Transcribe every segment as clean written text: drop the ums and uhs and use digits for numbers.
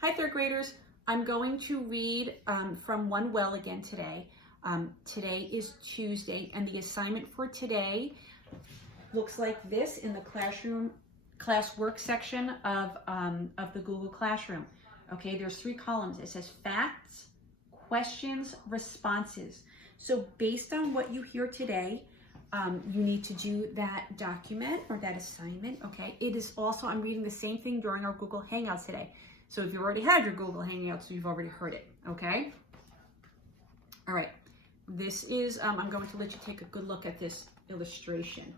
Hi, third graders. I'm going to read from One Well again today. Today is Tuesday, and the assignment for today looks like this in the classwork section of the Google Classroom. Okay, there's 3 columns. It says facts, questions, responses. So based on what you hear today, you need to do that document or that assignment, okay? It is also, I'm reading the same thing during our Google Hangouts today. So if you already had your Google Hangouts, you've already heard it, okay? All right, this is, I'm going to let you take a good look at this illustration.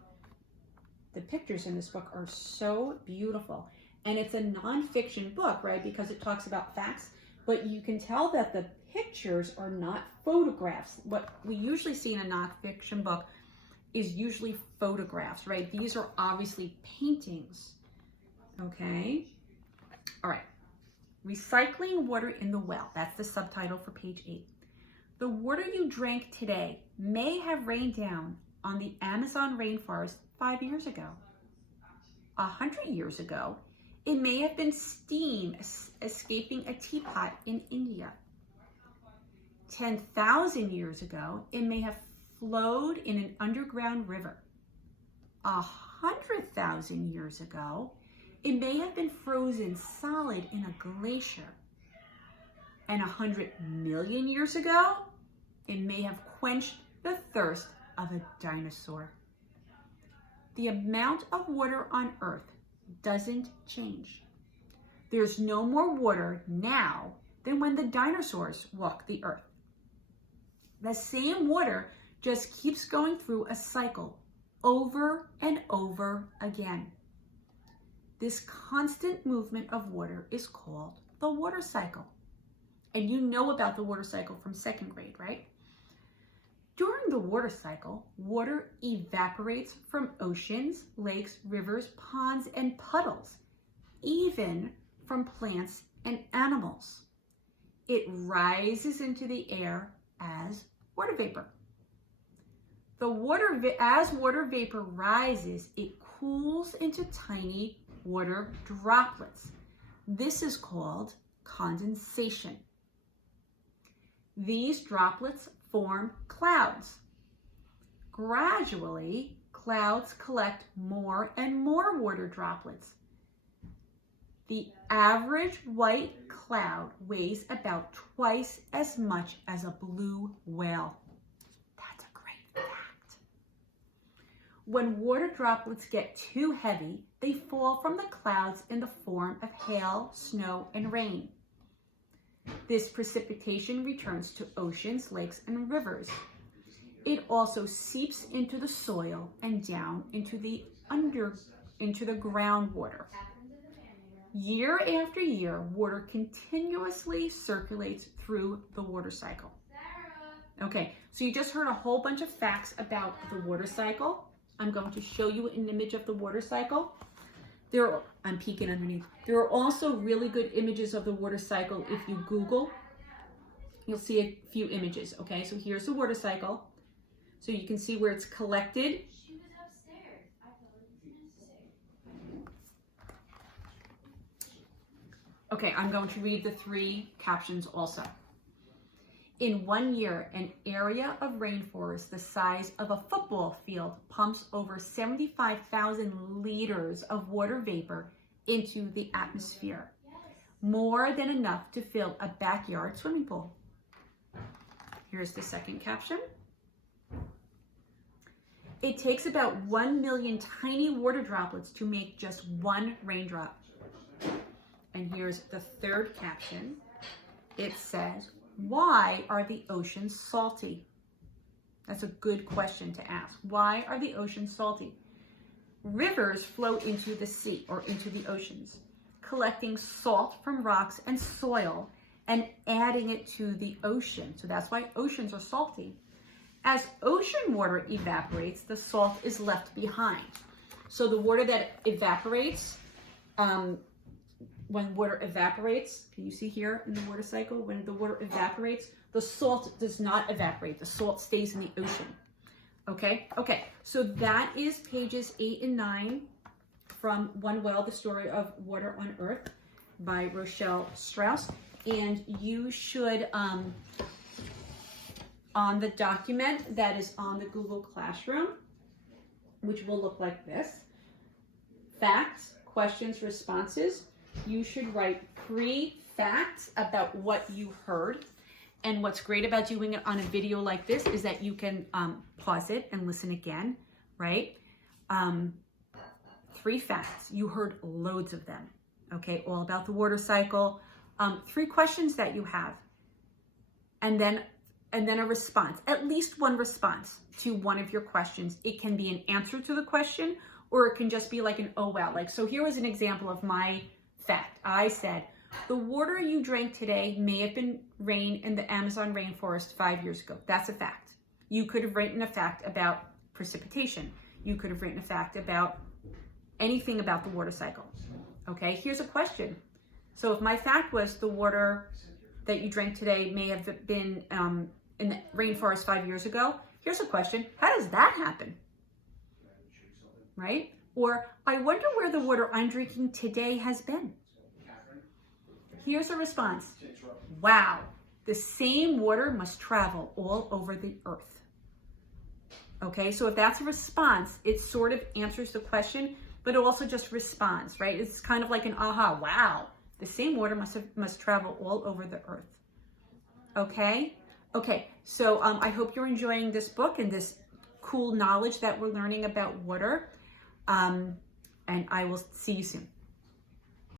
The pictures in this book are so beautiful. And it's a nonfiction book, right? Because it talks about facts, but you can tell that the pictures are not photographs. What we usually see in a nonfiction book is usually photographs, right? These are obviously paintings, okay? All right. Recycling water in the well. That's the subtitle for page 8. The water you drank today may have rained down on the Amazon rainforest 5 years ago. 100 years ago, it may have been steam escaping a teapot in India. 10,000 years ago, it may have flowed in an underground river. 100,000 years ago, it may have been frozen solid in a glacier. And 100 million years ago, it may have quenched the thirst of a dinosaur. The amount of water on Earth doesn't change. There's no more water now than when the dinosaurs walked the Earth. The same water just keeps going through a cycle over and over again. This constant movement of water is called the water cycle. And you know about the water cycle from 2nd grade, right? During the water cycle, water evaporates from oceans, lakes, rivers, ponds, and puddles, even from plants and animals. It rises into the air as water vapor. As water vapor rises, it cools into tiny water droplets. This is called condensation. These droplets form clouds. Gradually, clouds collect more and more water droplets. The average white cloud weighs about twice as much as a blue whale. That's a great fact. When water droplets get too heavy, they fall from the clouds in the form of hail, snow, and rain. This precipitation returns to oceans, lakes, and rivers. It also seeps into the soil and down into the groundwater. Year after year, water continuously circulates through the water cycle. Okay, so you just heard a whole bunch of facts about the water cycle. I'm going to show you an image of the water cycle. I'm peeking underneath. There are also really good images of the water cycle. If you Google, you'll see a few images, okay? So here's the water cycle. So you can see where it's collected. She was upstairs. I thought it was necessary. Okay, I'm going to read the 3 captions also. In 1 year, an area of rainforest the size of a football field pumps over 75,000 liters of water vapor into the atmosphere, more than enough to fill a backyard swimming pool. Here's the 2nd caption. It takes about 1 million tiny water droplets to make just 1 raindrop. And here's the 3rd caption. It says, why are the oceans salty? That's a good question to ask. Why are the oceans salty? Rivers flow into the sea or into the oceans, collecting salt from rocks and soil and adding it to the ocean. So that's why oceans are salty. As ocean water evaporates, the salt is left behind. So the water that evaporates, when water evaporates, can you see here in the water cycle? When the water evaporates, the salt does not evaporate. The salt stays in the ocean. Okay, so that is pages 8 and 9 from One Well, the story of water on Earth. by Rochelle Strauss. And you should, on the document that is on the Google Classroom, which will look like this, facts, questions, responses, you should write 3 facts about what you heard. And what's great about doing it on a video like this is that you can pause it and listen again, right? 3 facts. You heard loads of them, okay? All about the water cycle. 3 questions that you have. And then a response, at least one response to one of your questions. It can be an answer to the question, or it can just be like an, oh wow. Like, so here was an example of my fact. I said, the water you drank today may have been rain in the Amazon rainforest 5 years ago. That's a fact. You could have written a fact about precipitation. You could have written a fact about anything about the water cycle. Okay, here's a question. So if my fact was the water that you drank today may have been in the rainforest 5 years ago, here's a question. How does that happen? Right? Or I wonder where the water I'm drinking today has been. Here's a response. Wow, the same water must travel all over the earth. Okay, so if that's a response, it sort of answers the question, but it also just responds, right? It's kind of like an aha, wow, the same water must travel all over the earth. Okay? Okay, so I hope you're enjoying this book and this cool knowledge that we're learning about water. And I will see you soon.